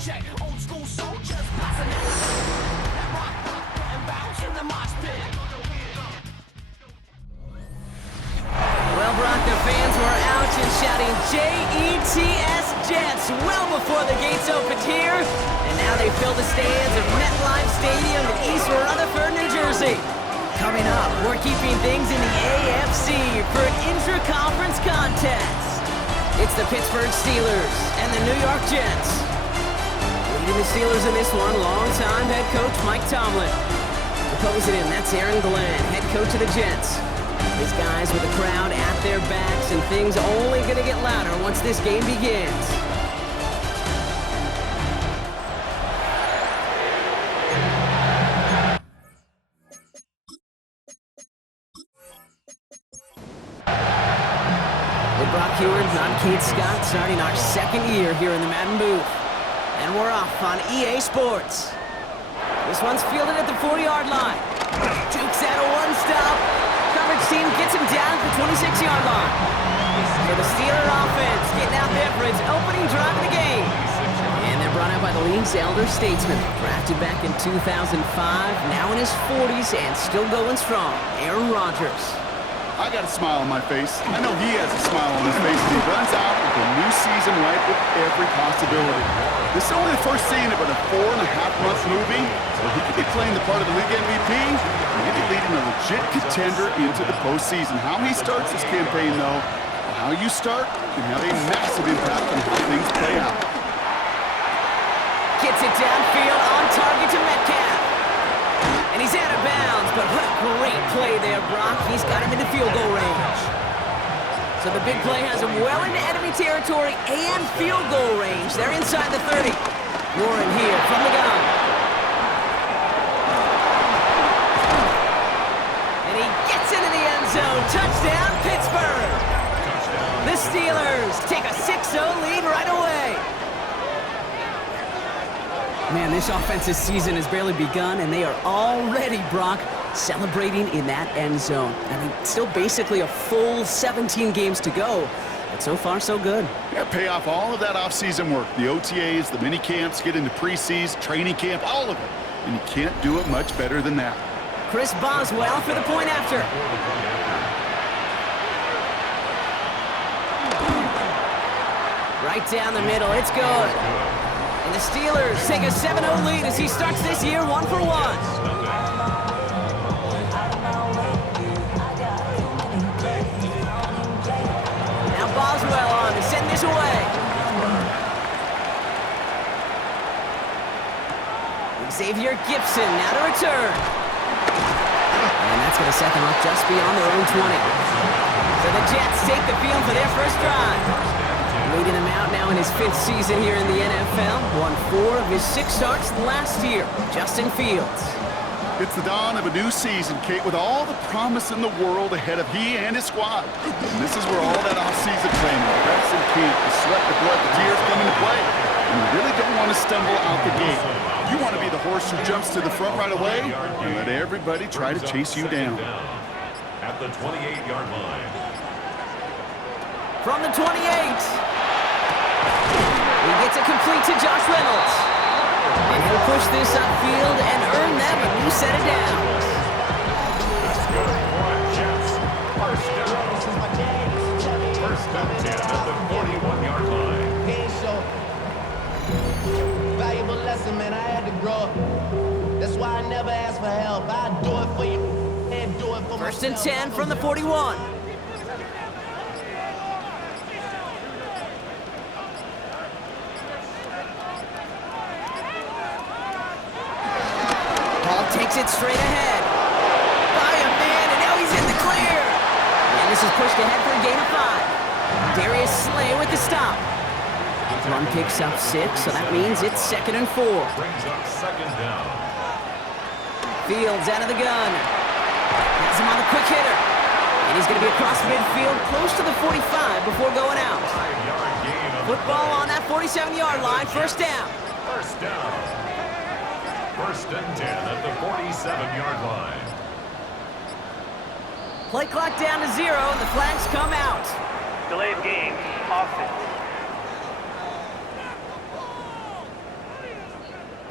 check. Old school soldiers passing it. That rock and bounce in the mosh pit. Well, Brock, the fans were out and shouting J-E-T-S Jets well before the gates opened here. And now they fill the stands of MetLife Stadium in East Rutherford, New Jersey. Coming up, we're keeping things in the AFC for an intra-conference contest. It's the Pittsburgh Steelers and the New York Jets. Leading the Steelers in this one, longtime head coach Mike Tomlin. Opposing him, that's Aaron Glenn, head coach of the Jets. These guys with the crowd at their backs, and things only going to get louder once this game begins. With Brock Heward, I'm Kate Scott, starting our second year here in the Madden booth. And we're off on EA Sports. This one's fielded at the 40-yard line. Jukes out a one-stop. Coverage team gets him down at the 26-yard line. So the Steeler offense getting out there for its opening drive of the game. And they're brought out by the league's elder statesman. Drafted back in 2005, now in his 40s and still going strong, Aaron Rodgers. I got a smile on my face. I know he has a smile on his face, and he runs out with a new season ripe with every possibility. This is only the first scene of a 4.5-month movie, so he could be playing the part of the league MVP, and he'd be leading a legit contender into the postseason. How he starts his campaign, though, or how you start, can have a massive impact on how things play out. Gets it downfield on target to Metcalf. And he's out of bounds, but what a great play there, Brock. He's got him into field goal range. So the big play has him well into enemy territory and field goal range. They're inside the 30. Warren here from the gun. And he gets into the end zone. Touchdown, Pittsburgh. The Steelers take a 6-0 lead right away. Man, this offensive season has barely begun, and they are already, Brock, celebrating in that end zone. I mean, still basically a full 17 games to go, but so far, so good. Yeah, pay off all of that off-season work. The OTAs, the mini camps, get into preseason, training camp, all of it. And you can't do it much better than that. Chris Boswell for the point after. Right down the middle, it's good. And the Steelers take a 7-0 lead as he starts this year 1 for 1. Now Boswell on to send this away. Xavier Gibson now to return. And that's going to set them up just beyond their own 20. So the Jets take the field for their first drive. Leading him out now in his 5th season here in the NFL. Won 4 of his 6 starts last year. Justin Fields. It's the dawn of a new season, Kate, with all the promise in the world ahead of he and his squad. And this is where all that off-season training, the reps and heat, the sweat, the blood, the tears come into play. And you really don't want to stumble out the gate. You want to be the horse who jumps to the front right away and let everybody try to chase you down. At the 28-yard line. From the 28. He gets it complete to Josh Reynolds. And he'll push this upfield and earn them a new set of downs. That's good for Jets. First down. First and 10 at the 41-yard line. Valuable lesson, man. I had to grow up. That's why I never ask for help. I do it for you and do it for myself. First and 10 from the 41. Takes it straight ahead. By a man, and now he's in the clear. And this is pushed ahead for a gain of 5. Darius Slay with the stop. Run picks up 6, so that means it's 2nd and 4. Brings up 2nd down. Fields out of the gun. Has him on the quick hitter. And he's going to be across midfield, close to the 45 before going out. 5-yard gain. Football on that 47-yard line, first down. First down. First and 10 at the 47-yard line. Play clock down to 0, and the flags come out. Delay of game. Offense.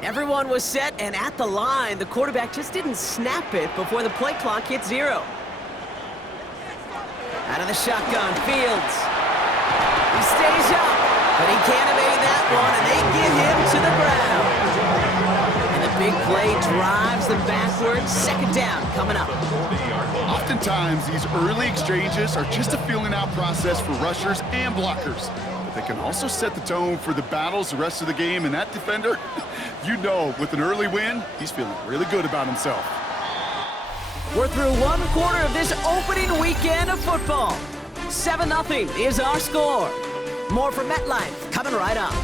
Everyone was set and at the line. The quarterback just didn't snap it before the play clock hit 0. Out of the shotgun, Fields. He stays up, but he can't evade that one, and they get him to the ground. And the big play drives them backwards. Second down coming up. Oftentimes, these early exchanges are just a feeling out process for rushers and blockers. But they can also set the tone for the battles the rest of the game, and that defender, you know, with an early win, he's feeling really good about himself. We're through one quarter of this opening weekend of football. 7-0 is our score. More from MetLife coming right up.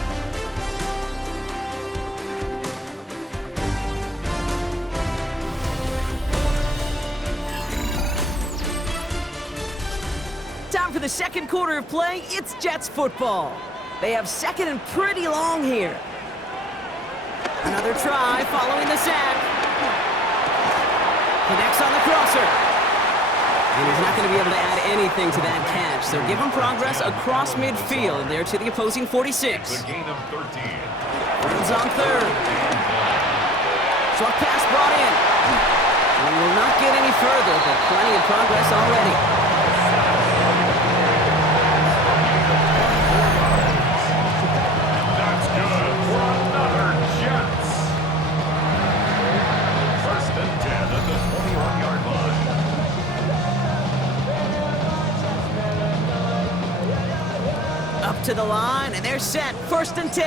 Time for the second quarter of play. It's Jets football. They have second and pretty long here. Another try following the sack. Connects on the crosser. And he's not going to be able to add anything to that catch. So give him progress across midfield there to the opposing 46. The gain of 13. Runs on third. Short pass brought in. And will not get any further, but plenty of progress already. That's good for another Jets. First and 10 at the 21-yard line. Up to the line, and they're set. First and 10.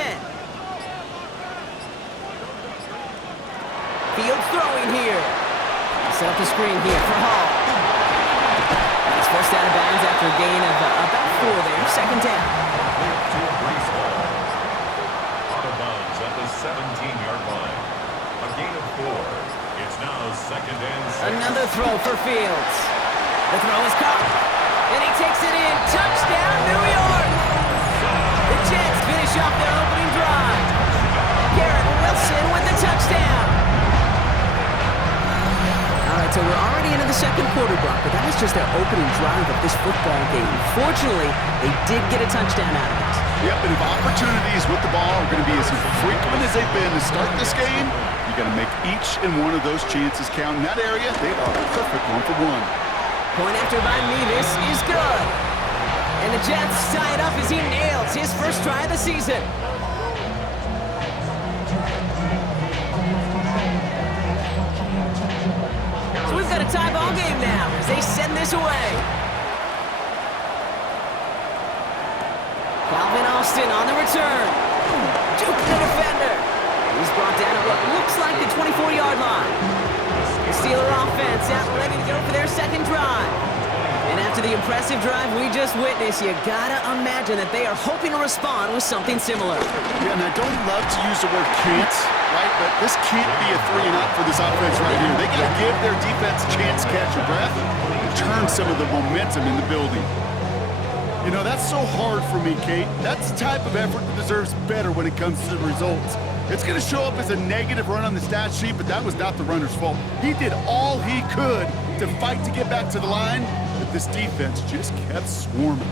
Fields throwing here. Set up the screen here for Hall. And he's forced out of bounds after a gain of about 4 there. Second down. To Brees Hall. Out of bounds at the 17-yard line. A gain of 4. It's now second and 6. Another throw for Fields. The throw is caught. And he takes it in. Touchdown, New York! The Jets finish off their opening drive. Garrett Wilson with the touchdown. All right, so we're already into the second quarter, Brock, but that was just their opening drive of this football game. Fortunately, they did get a touchdown out of it. Yep, and if opportunities with the ball are going to be as frequent as they've been to start this game, you got to make each and one of those chances count. In that area, they are perfect 1-for-1. Point after by Mevis is good. And the Jets tie it up as he nails his first try of the season. So we've got a tie ball game now as they send this away. Calvin Austin on the return. Juke the defender. He's brought down at what looks like the 24-yard line. The Steeler offense out ready to go for their second drive. And after the impressive drive we just witnessed, you gotta imagine that they are hoping to respond with something similar. Yeah, and I don't love to use the word can't, right? But this can't be a 3-and-out for this offense right here. They got to give their defense a chance to catch your breath and turn some of the momentum in the building. You know, that's so hard for me, Kate. That's the type of effort that deserves better when it comes to the results. It's going to show up as a negative run on the stat sheet, but that was not the runner's fault. He did all he could to fight to get back to the line, but this defense just kept swarming.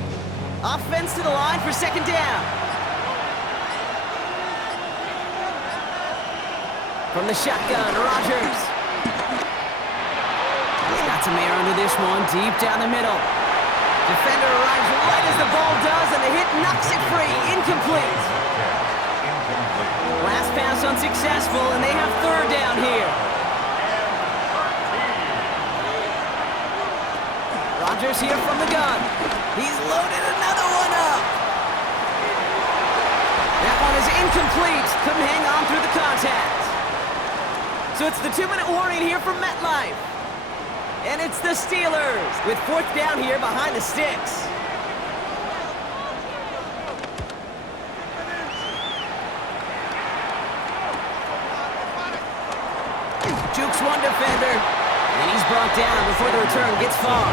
Offense to the line for second down. From the shotgun, Rodgers. He's got some air under this one, deep down the middle. Defender arrives right as the ball does, and the hit knocks it free. Incomplete. Last pass unsuccessful, and they have third down here. Rodgers here from the gun. He's loaded another one up. That one is incomplete. Couldn't hang on through the contact. So it's the 2-minute warning here from MetLife. And it's the Steelers with fourth down here behind the sticks. Jukes one defender, and he's brought down before the return gets far.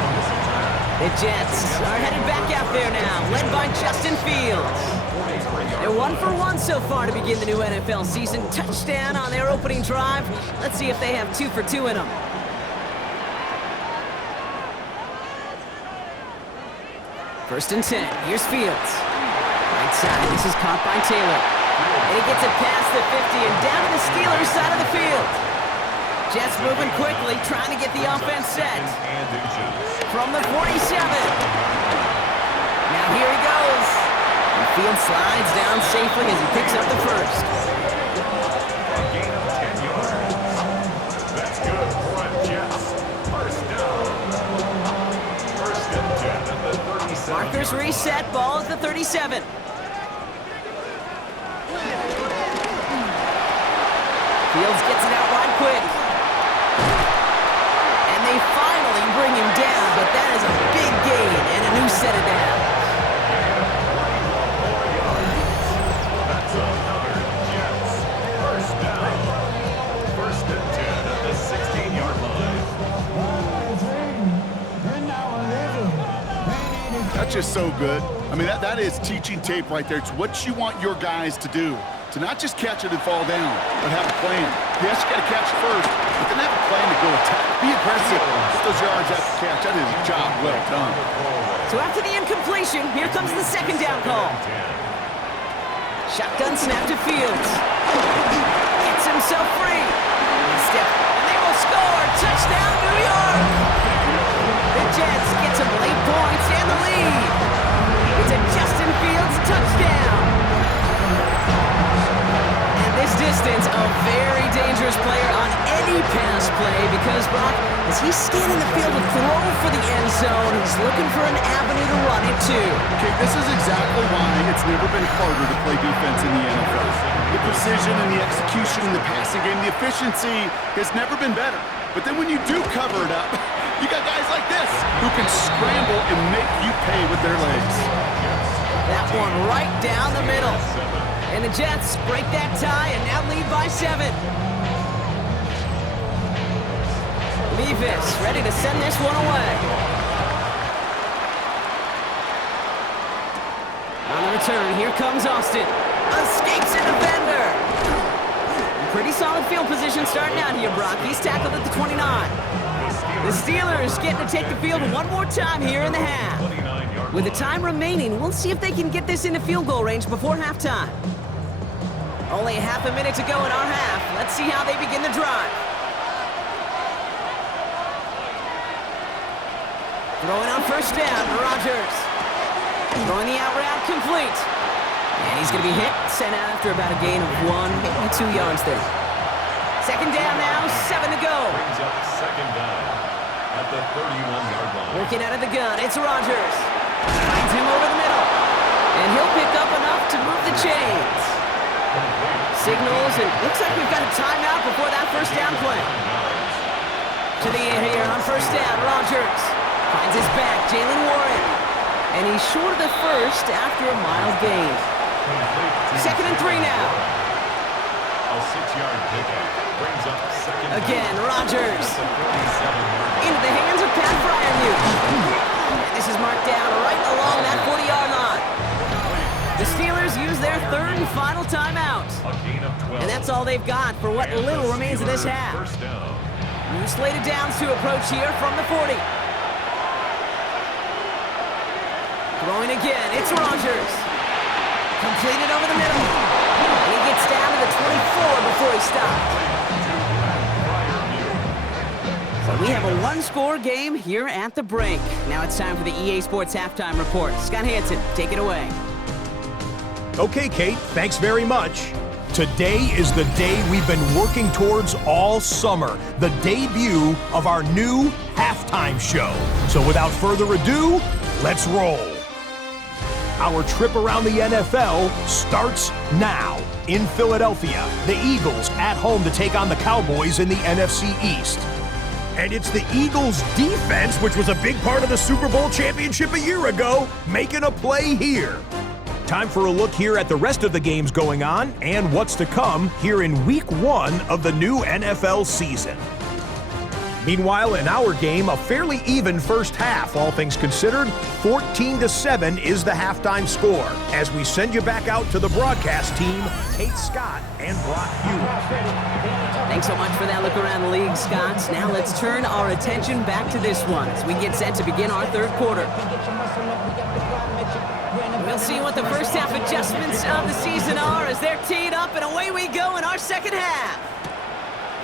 The Jets are headed back out there now, led by Justin Fields. They're 1-for-1 so far to begin the new NFL season. Touchdown on their opening drive. Let's see if they have 2 for 2 in them. First and 10. Here's Fields. Right side. This is caught by Taylor. And he gets it past the 50 and down to the Steelers' side of the field. Jets moving quickly, trying to get the offense set. From the 47. Now here he goes. The field slides down safely as he picks up the first. A gain of 10 yards. That's good for a Jets. First down. First and 10 at the 37. Markers reset, ball at the 37. Fields gets it out wide quick. And they finally bring him down, but that is a big gain and a new set of downs. That's another Jets. First down. First and 10 at the 16-yard line. That's just so good. I mean, that is teaching tape right there. It's what you want your guys to do. To not just catch it and fall down, but have a plan. Yes, you got to catch it first, but then have a plan to go attack. Be aggressive. Get those yards after catch. That is a job well done. So after the incompletion, here comes the second down call. Shotgun snap to Fields. Gets himself free. Step, and they will score. Touchdown, New York. The Jets get some late points and the lead. It's a Justin Fields touchdown. And this distance, a very dangerous player on any pass play because, Brock, as he's scanning the field to throw for the end zone, he's looking for an avenue to run it to. Okay, this is exactly why it's never been harder to play defense in the NFL. The precision and the execution in the passing game, the efficiency has never been better. But then when you do cover it up, you got guys like this who can scramble and make you pay with their legs. That one right down the middle. And the Jets break that tie and now lead by 7. Levis ready to send this one away. On the return, here comes Austin. Escapes a defender. Pretty solid field position starting out here, Brock. He's tackled at the 29. The Steelers getting to take the field one more time here in the half. With the time remaining, we'll see if they can get this into field goal range before halftime. Only half a minute to go in our half. Let's see how they begin the drive. Throwing on first down, Rodgers. Throwing the out route complete. And he's going to be hit, sent out after about a gain of 1, maybe 2 yards there. Second down now, 7 to go. Brings up second down at the 31-yard line. Working out of the gun, it's Rodgers. Finds him over the middle. And he'll pick up enough to move the chains. Signals, and looks like we've got a timeout before that first down play. To the air here on first down, Rodgers. Finds his back, Jalen Warren. And he's short of the first after a mild gain. Second and 3 now. A 6-yard pickup brings up second down. Again, Rodgers. At the 37-yard Into the hands of Pat Fryermuth. And this is marked down right along that 40-yard line. The Steelers use their third and final timeout. A gain of 12. And that's all they've got for what little remains of this half. First down. New slated downs to approach here from the 40. Throwing again, it's Rodgers. Completed over the middle. And he gets down to the 24 before he stopped. So we have a one-score game here at the break. Now it's time for the EA Sports Halftime Report. Scott Hansen, take it away. Okay, Kate, thanks very much. Today is the day we've been working towards all summer, the debut of our new halftime show. So without further ado, let's roll. Our trip around the NFL starts now. In Philadelphia, the Eagles at home to take on the Cowboys in the NFC East. And it's the Eagles' defense, which was a big part of the Super Bowl championship a year ago, making a play here. Time for a look here at the rest of the games going on and what's to come here in Week 1 of the new NFL season. Meanwhile, in our game, a fairly even first half, all things considered. 14-7 is the halftime score. As we send you back out to the broadcast team, Kate Scott and Brock Hewitt. Thanks so much for that look around the league, Scott. Now let's turn our attention back to this one as we get set to begin our third quarter. We'll see what the first half adjustments of the season are as as they're teed up, and away we go in our second half.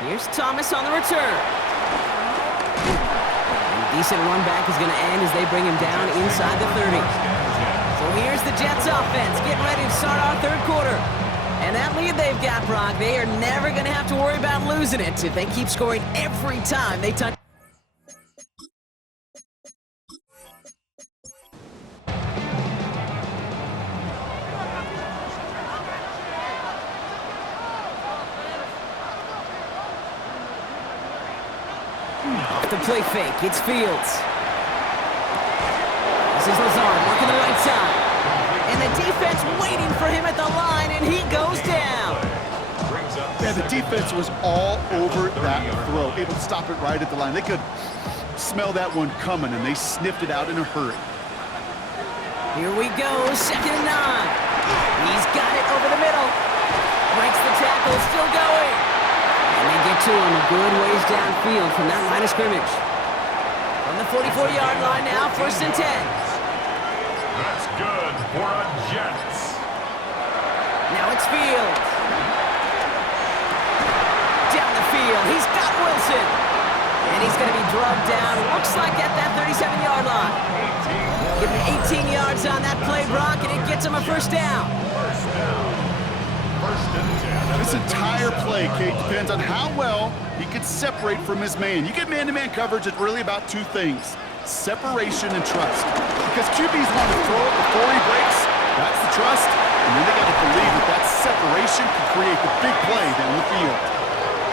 Here's Thomas on the return. And a decent run back is going to end as they bring him down inside the 30. So here's the Jets offense getting ready to start our third quarter. And that lead they've got, Brock, they are never going to have to worry about losing it if they keep scoring every time they touch. Off the play fake, it's Fields. This is Lazard working the right side. And the defense waiting for him at the line, and he goes down. Yeah, the defense was all over that throw, able to stop it right at the line. They could smell that one coming, and they sniffed it out in a hurry. Here we go, 2nd and 9. He's got it over the middle. Breaks the tackle, still going. And they get to him a good ways downfield from that line of scrimmage. From the 44-yard line now, 1st and 10. That's good for a Jets. Now it's Fields. Down the field, he's got Wilson. And he's going to be drugged down, looks like at that 37-yard line. Give him 18 yards on that play, Brock, and it gets him a 1st down. First down. 1st and 10. This entire play, Kate, depends on how well he can separate from his man. You get man-to-man coverage, it's really about two things: separation and trust. Because QBs want to throw it before he breaks, that's the trust, and then they got to believe that that separation can create the big play down the field.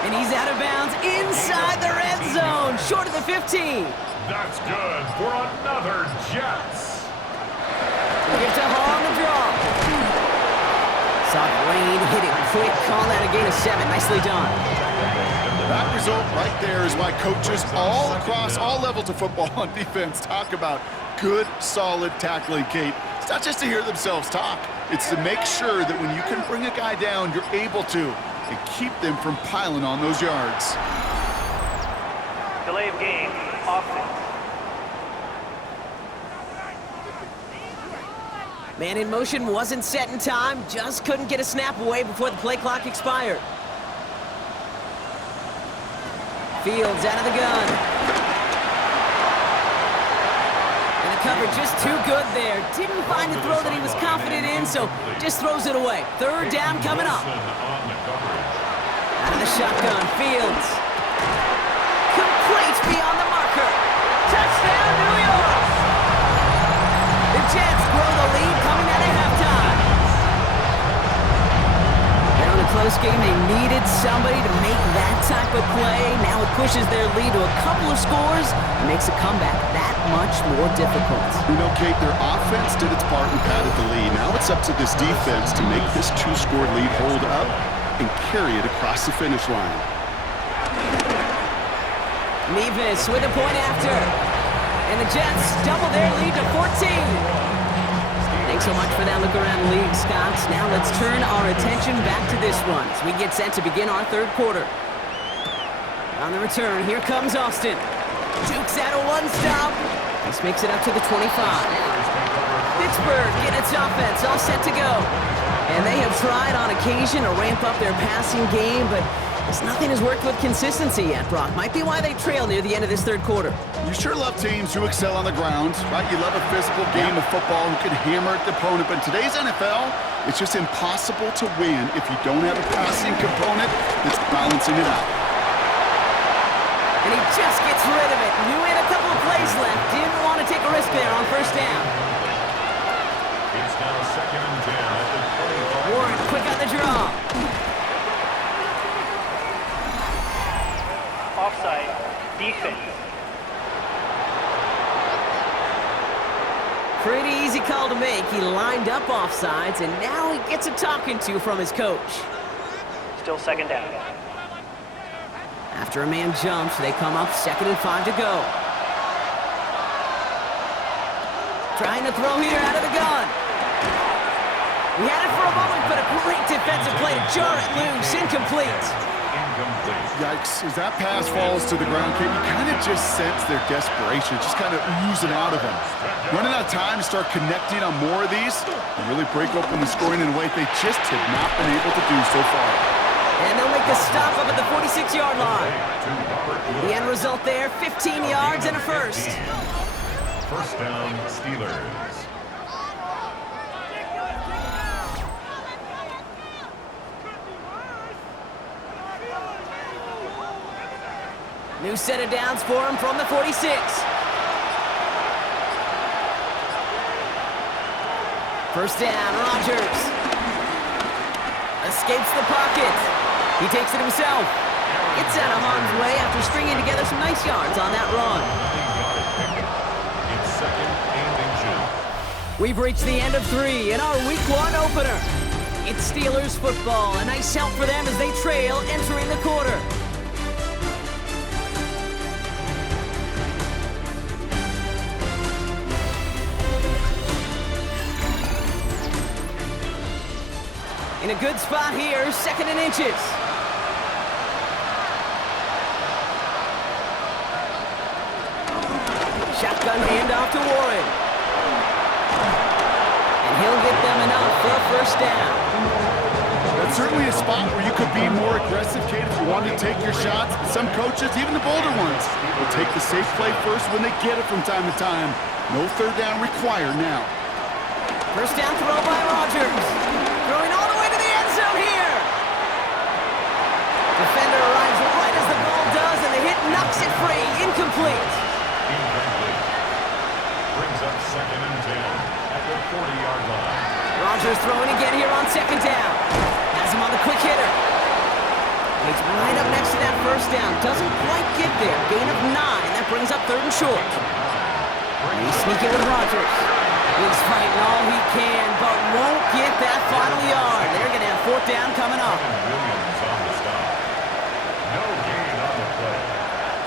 And he's out of bounds inside the red zone, short of the 15. That's good for another Jets. Give to Hall on the draw. Saw Wayne hit it quick, call that a gain of 7. Nicely done. That result right there is why coaches all across all levels of football on defense talk about good, solid tackling, Kate. It's not just to hear themselves talk. It's to make sure that when you can bring a guy down, you're able to, and keep them from piling on those yards. Delay of game, offense. Man in motion wasn't set in time, just couldn't get a snap away before the play clock expired. Fields out of the gun. And the cover just too good there. Didn't find the throw that he was confident in, so just throws it away. 3rd down coming up. Out of the shotgun, Fields. Complete beyond the marker. Touchdown, New York! The Jets grow the lead coming out of halftime. And on a close game, they needed somebody to make that type of play. Now it pushes their lead to a couple of scores and makes a comeback that much more difficult. You know, Kate, their offense did its part and padded the lead. Now it's up to this defense to make this 2-score lead hold up and carry it across the finish line. Nevis with a point after. And the Jets double their lead to 14. Thanks so much for that look around the league, Scott. Now let's turn our attention back to this one as we get set to begin our third quarter. On the return, here comes Austin. Jukes out a one-stop. This makes it up to the 25. Pittsburgh get its offense all set to go. And they have tried on occasion to ramp up their passing game, but nothing has worked with consistency yet, Brock. Might be why they trail near the end of this third quarter. You sure love teams who excel on the ground, right? You love a physical game of football who can hammer at the opponent, but in today's NFL, it's just impossible to win if you don't have a passing component that's balancing it out. And he just gets rid of it. Knew he had a couple of plays left. Didn't want to take a risk there on 1st down. It's now 2nd and 10 at the 25. Warren quick on the draw. Offside, defense. Pretty easy call to make. He lined up offsides, and now he gets a talking to from his coach. Still 2nd down. After a man jumps, they come up 2nd and 5 to go. Trying to throw here out of the gun. He had it for a moment, but a great defensive play to jar it loose. Incomplete. Incomplete. Yikes, as that pass falls to the ground, Kate, you kind of just sense their desperation, just kind of oozing out of them. Running out of time to start connecting on more of these and really break open the scoring in a way they just have not been able to do so far. And they'll make the stop up at the 46-yard line. The end result there, 15 yards and a first. First down, Steelers. New set of downs for him from the 46. First down, Rodgers. Escapes the pocket. He takes it himself. Gets out of harm's way after stringing together some nice yards on that run. It's second and 2. We've reached the end of 3 in our Week 1 opener. It's Steelers football. A nice help for them as they trail entering the quarter. In a good spot here, second and inches. Shotgun handoff to Warren. And he'll get them enough for a first down. That's certainly a spot where you could be more aggressive, Kate, if you wanted to take your shots. But some coaches, even the bolder ones, will take the safe play first when they get it from time to time. No third down required now. First down throw by Rodgers. Throwing all the way to the end zone here. Defender arrives right as the ball does, and the hit knocks it free. Incomplete. Incomplete. Brings up second and 10 at the 40-yard line. Rodgers throwing again here on second down. Has him on the quick hitter. And he's right up next to that first down. Doesn't quite get there. Gain of 9. That brings up third and short. And he's sneaking with Rodgers. He's fighting all he can, but won't get that final yard. They're going to have fourth down coming up. Williams on the stop. No gain on the play.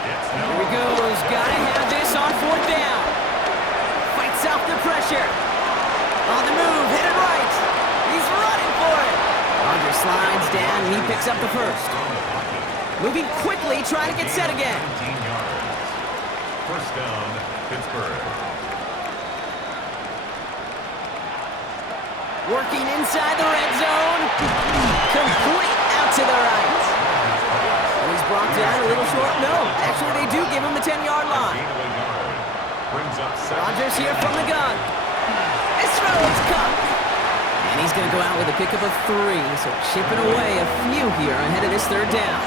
It's no. Here he goes. Got to have this on fourth down. Fights off the pressure. On the move, headed right. He's running for it. Rodgers slides down, and he picks up the first. Moving quickly, trying to get set again. 19 yards. First down, Pittsburgh. Working inside the red zone. Complete out to the right. And he's brought down a little short. No, actually they do give him the 10-yard line. Brings up second. Rodgers here from the gun. His throw is cut. And he's going to go out with a pickup of 3. So chipping away a few here ahead of this third down.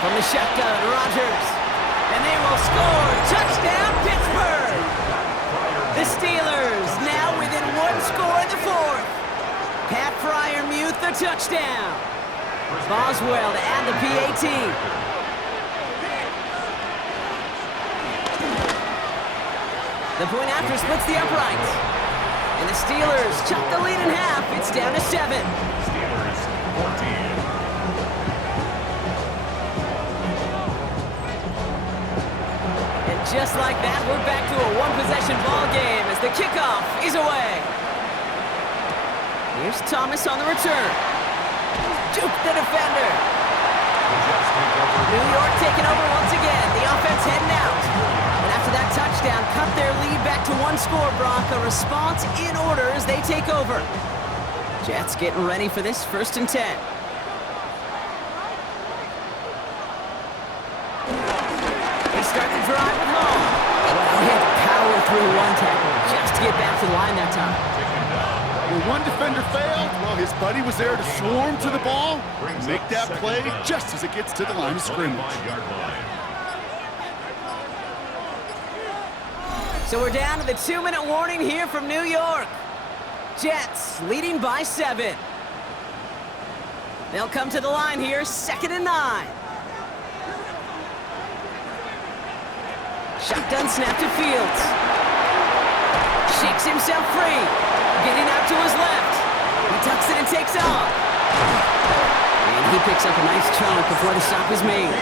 From the shotgun, Rodgers. And they will score. Touchdown, Pittsburgh! The Steelers now within 1 score in the fourth. Pat Fryermuth the touchdown. Boswell to add the PAT. The point after splits the uprights. And the Steelers chop the lead in half. It's down to 7. Steelers 14. Just like that, we're back to a one-possession ball game as the kickoff is away. Here's Thomas on the return. Juke the defender. New York taking over once again. The offense heading out. And after that touchdown, cut their lead back to 1 score, Brock. A response in order as they take over. Jets getting ready for this first and 10. Start the drive with Hall. Well, he had to power through 1 tackle just to get back to the line that time. Well, 1 defender failed. Well, his buddy was there to swarm to the ball and make that play just as it gets to the line of scrimmage. So we're down to the 2-minute warning here from New York. Jets leading by 7. They'll come to the line here, 2nd and 9. Shotgun snap to Fields. Shakes himself free. Getting out to his left. He tucks it and takes off. And he picks up a nice chunk before the stop is made.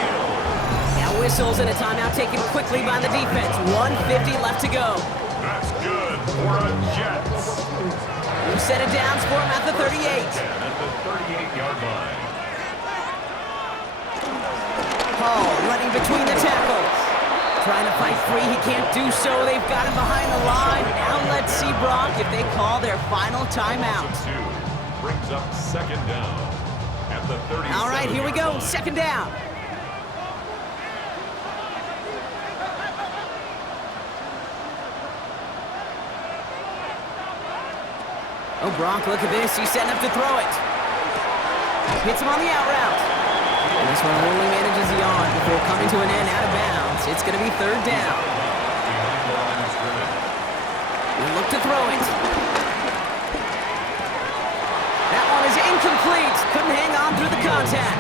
Now whistles and a timeout taken quickly by the defense. 1:50 left to go. That's good. for the Jets. New set of downs for him at the 38. At the 38-yard line. Hall running between the tackles. Trying to fight free, he can't do so. They've got him behind the line. Now let's see, Brock, if they call their final timeout. Brings up second down at the 37. All right, here we go, second down. Oh, Brock, look at this. He's setting up to throw it. Hits him on the out route. And this one only manages the on before coming to an end out of bounds. It's going to be third down. He'll look to throw it. That one is incomplete. Couldn't hang on through the contact.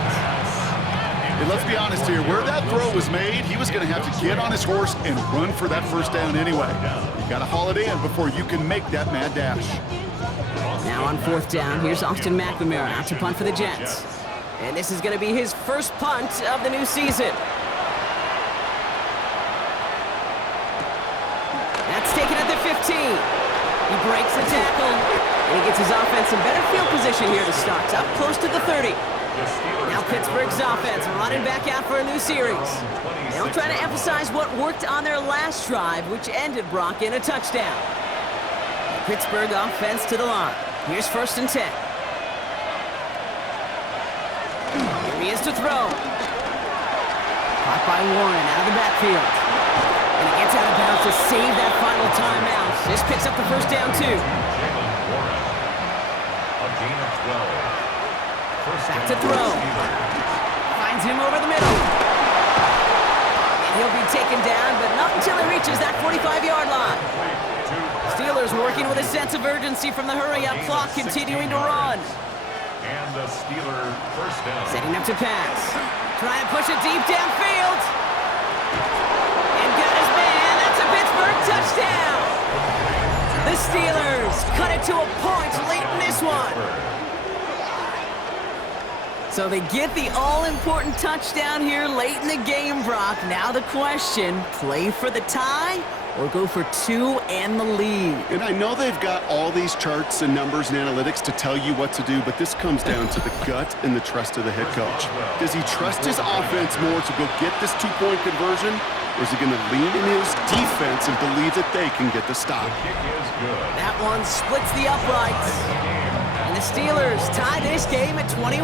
And let's be honest here, where that throw was made, he was going to have to get on his horse and run for that first down anyway. You got to haul it in before you can make that mad dash. Now on fourth down, here's Austin McNamara out to punt for the Jets. And this is going to be his first punt of the new season. That's taken at the 15. He breaks the tackle, and he gets his offense in better field position here to start, up close to the 30. Now Pittsburgh's offense running back out for a new series. They'll try to emphasize what worked on their last drive, which ended Brock in a touchdown. Pittsburgh offense to the line. Here's first and 10. Here he is to throw. Caught by Warren out of the backfield. And he gets out of bounds to save that final timeout. This picks up the first down, too. A gain of 12. Back to throw. Finds him over the middle. And he'll be taken down, but not until he reaches that 45-yard line. Steelers working with a sense of urgency from the hurry-up clock, continuing to run. And the Steeler first down. Setting up to pass. Trying to push it deep downfield. And got his man. That's a Pittsburgh touchdown. The Steelers cut it to a point late in this one. So they get the all-important touchdown here late in the game, Brock. Now the question, play for the tie or go for two and the lead? And I know they've got all these charts and numbers and analytics to tell you what to do, but this comes down to the gut and the trust of the head coach. Does he trust his offense more to go get this two-point conversion, or is he going to lean in his defense and believe that they can get the stop? Kick is good. That one splits the uprights. And the Steelers tie this game at 21.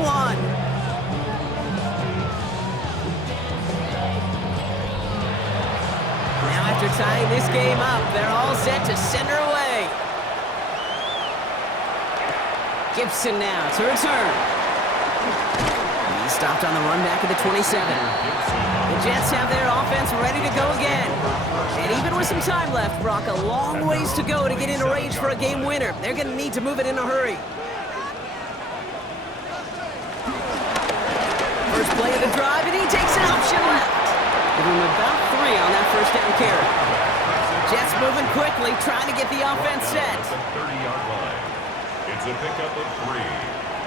Now after tying this game up, they're all set to send her away. Gibson now to return. He stopped on the run back at the 27. The Jets have their offense ready to go again. And even with some time left, Brock, a long ways to go to get into range for a game winner. They're going to need to move it in a hurry. First play of the drive, and he takes an option left. Give him about 3 on that first down carry. Jets moving quickly, trying to get the offense set. 30-yard line. It's a pickup of 3.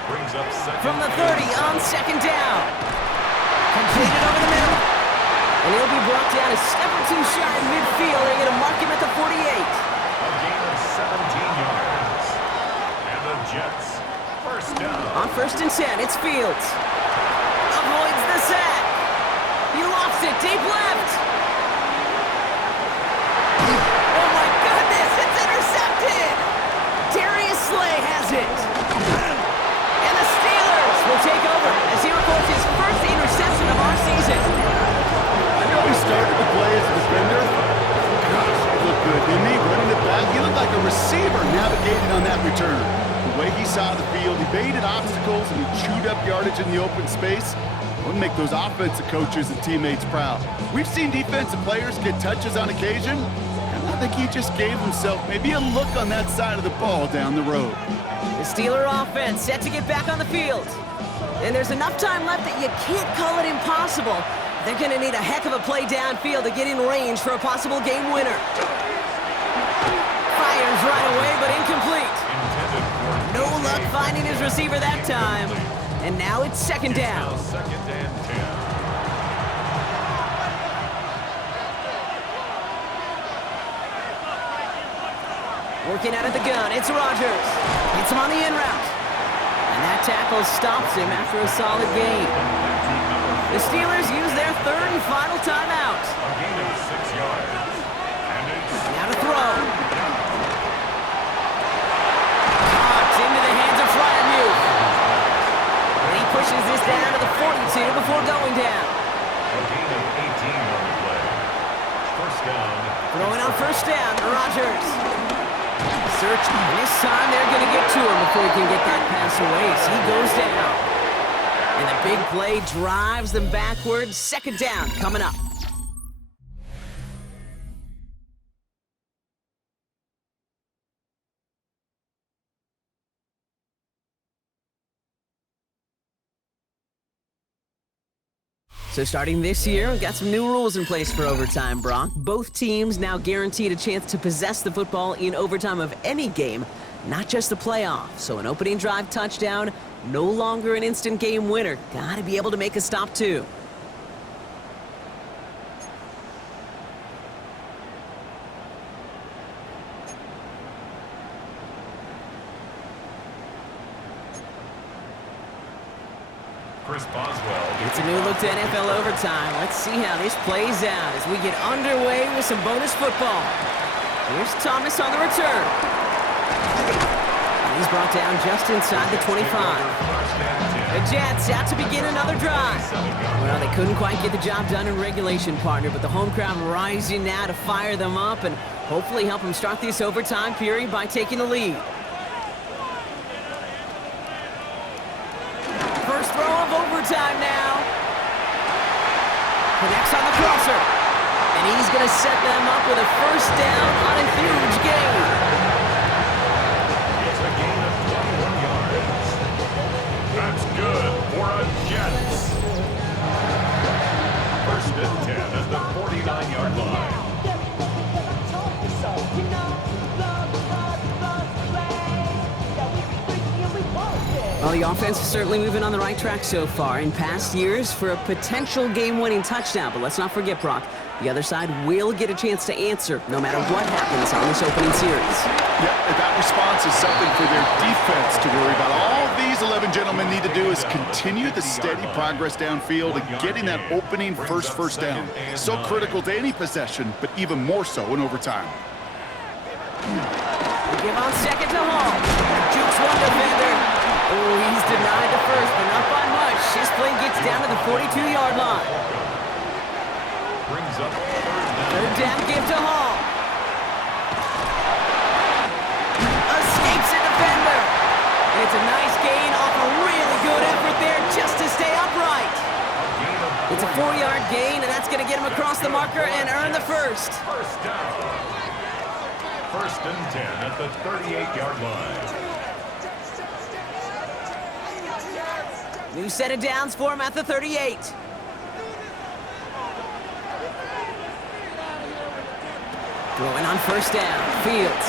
Brings up second. From the 30 on second down. Completed over the middle. And he'll be brought down a step or two shy in midfield. They're going to mark him at the 48. A gain of 17 yards. And the Jets first down. On first and 10, it's Fields. Avoids the sack. He lofts it deep left. Oh my goodness, it's intercepted. Darius Slay has it. And the Steelers will take over as he records his first interception of our season. I know he started to play as a defender. Gosh, he looked good, didn't he? Running it back, he looked like a receiver navigating on that return. The way he saw the field, he baited obstacles and he chewed up yardage in the open space. Would make those offensive coaches and teammates proud. We've seen defensive players get touches on occasion, and I think he just gave himself maybe a look on that side of the ball down the road. The Steeler offense set to get back on the field. And there's enough time left that you can't call it impossible. They're going to need a heck of a play downfield to get in range for a possible game winner. Fires right away, but incomplete. No luck finding his receiver that time. And now it's second down. Second and 10. Working out of the gun, it's Rodgers. Hits him on the in route. And that tackle stops him after a solid gain. The Steelers use their third and final timeout. A gain of 6 yards. And it's Now to throw. Caught into the hands of Fryermuth. And he pushes this down to the 42 before going down. a gain of 18 on the play. First down. Throwing on first down, Rodgers. Search, and this time they're going to get to him before he can get that pass away. So he goes down. And the big play drives them backwards. Second down coming up. So starting this year, we've got some new rules in place for overtime, Brock. Both teams now guaranteed a chance to possess the football in overtime of any game, not just the playoff. So an opening drive touchdown, no longer an instant game winner. Gotta be able to make a stop too. Chris Boswell. It's a new look to NFL overtime. Let's see how this plays out as we get underway with some bonus football. Here's Thomas on the return. And he's brought down just inside the 25. The Jets out to begin another drive. Well, they couldn't quite get the job done in regulation, partner, but the home crowd rising now to fire them up and hopefully help them start this overtime period by taking the lead. First throw of overtime now. Connects on the crosser. And he's going to set them up with a first down on a huge gain. It's a gain of 21 yards. That's good for a Jets. First and 10 at the 49-yard line. Well, the offense is certainly moving on the right track so far in past years for a potential game-winning touchdown. But let's not forget, Brock, the other side will get a chance to answer no matter what happens on this opening series. Yeah, that response is something for their defense to worry about. All these 11 gentlemen need to do is continue the steady progress downfield and getting that opening first down. So critical to any possession, but even more so in overtime. They give on second to Hall. Jukes one defender. Oh, he's denied the first, but not by much. His play gets down to the 42-yard line. Brings up third Third down give to Hall. Escapes a defender. And it's a nice gain off a really good effort there just to stay upright. It's a 4-yard gain, and that's going to get him across the marker and earn the first. First down. First and 10 at the 38-yard line. New set of downs for him at the 38. Throwing on first down. Fields.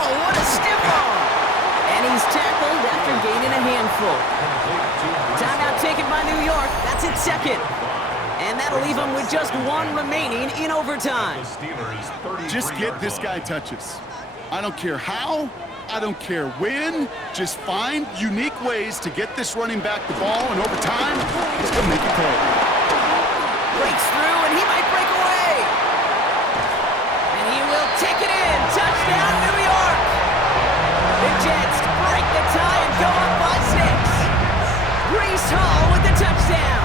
Oh, what a stiff arm! And he's tackled after gaining a handful. Timeout taken by New York. That's its second. And that'll leave him with just one remaining in overtime. Just get this guy touches. I don't care how, I don't care when, just find unique ways to get this running back the ball, and over time, he's gonna make it pay. Breaks through, and he might break away. And he will take it in. Touchdown, New York. The Jets break the tie and go up by 6. Breece Hall with the touchdown.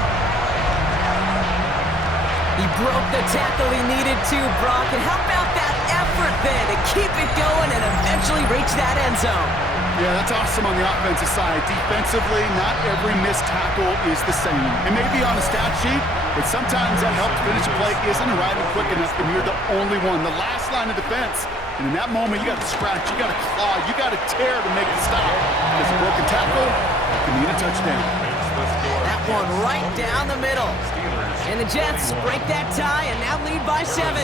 He broke the tackle he needed to, Brock. And how about that effort then to keep it going and eventually reach that end zone? Yeah, that's awesome on the offensive side. Defensively, not every missed tackle is the same. It may be on a stat sheet, but sometimes that help to finish a play isn't arriving quick enough, and you're the only one, the last line of defense. And in that moment, you got to scratch, you got to claw, you got to tear to make it stop. Because a broken tackle can need a touchdown. That one right down the middle. And the Jets break that tie and now lead by 7.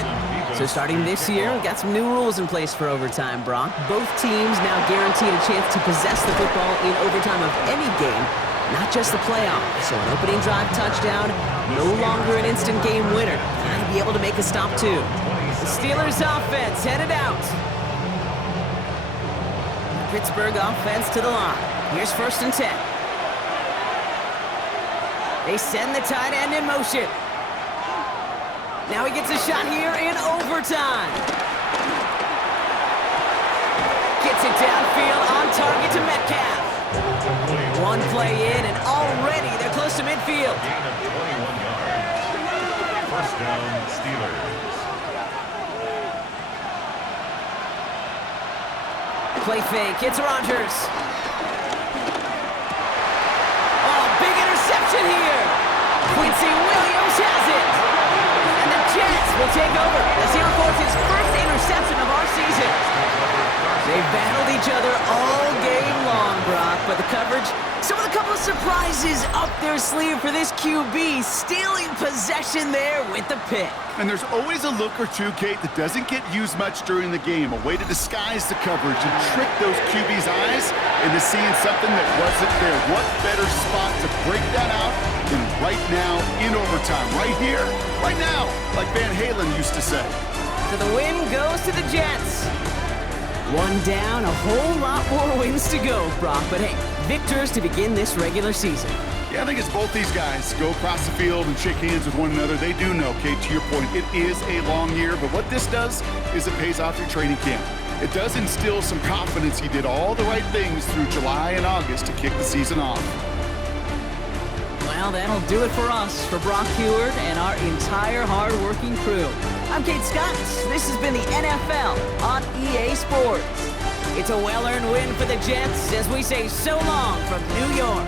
So starting this year, we've got some new rules in place for overtime, Brock. Both teams now guaranteed a chance to possess the football in overtime of any game, not just the playoff. So an opening drive touchdown, no longer an instant game winner. Gotta be able to make a stop too. The Steelers offense headed out. Pittsburgh offense to the line. Here's 1st and 10. They send the tight end in motion. Now he gets a shot here in overtime. Gets it downfield on target to Metcalf. One play in, and already they're close to midfield. Gain of 21 yards. First down, Steelers. Play fake, it's Rodgers. Oh, big interception here. Quincy Williams has it. And the Jets will take over as he records his first interception of our season. They've battled each other all game long, Brock, but the coverage, so with a couple of surprises up their sleeve for this QB, stealing possession there with the pick. And there's always a look or two, Kate, that doesn't get used much during the game. A way to disguise the coverage and trick those QB's eyes into seeing something that wasn't there. What better spot to break that out than right now in overtime? Right here, right now, like Van Halen used to say. So the win goes to the Jets. One down, a whole lot more wins to go, Brock. But hey, victors to begin this regular season. Yeah, I think it's both these guys go across the field and shake hands with one another. They do know, Kate, to your point, it is a long year, but what this does is it pays off your training camp. It does instill some confidence he did all the right things through July and August to kick the season off. Well, that'll do it for us, for Brock Heward and our entire hard-working crew. I'm Kate Scott. This has been the NFL on EA Sports. It's a well-earned win for the Jets as we say so long from New York.